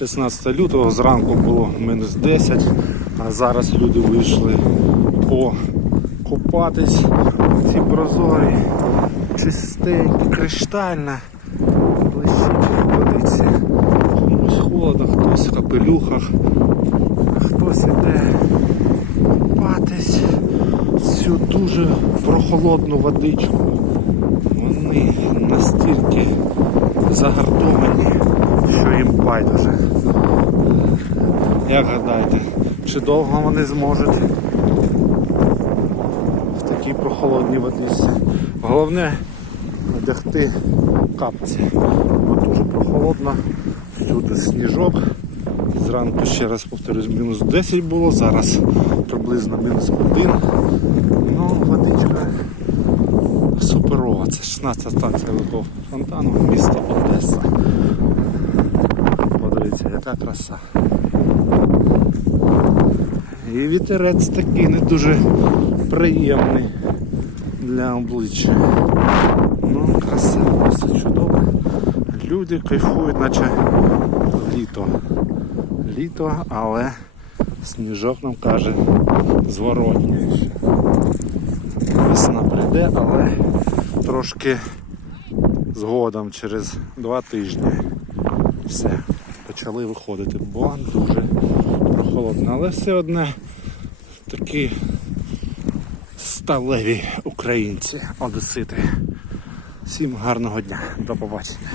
16 лютого зранку було мінус 10, а зараз люди вийшли покупатись ці прозорі, чистенькі, криштальна, блищить водиці. Комусь холодно, хтось в капелюхах, хтось іде купатись всю дуже прохолодну водичку. Вони настільки загартовані, байдуже. Як гадаєте, чи довго вони зможуть в такій прохолодній водичці? Головне одягти капці, бо дуже прохолодно, всюди сніжок. Зранку ще раз повторюсь, мінус 10 було, зараз приблизно мінус 1. Ну, водичка суперова. Це 16 станція великого фонтану, місто Одеса. Яка краса. І вітерець такий не дуже приємний для обличчя. Ну, краса, просто чудово. Люди кайфують, наче літо. Літо, але сніжок нам каже зворотнє. Весна прийде, але трошки згодом через два тижні. Все, почали виходити, бо дуже прохолодно. Але все одне такі сталеві українці, одесити. Всім гарного дня, до побачення.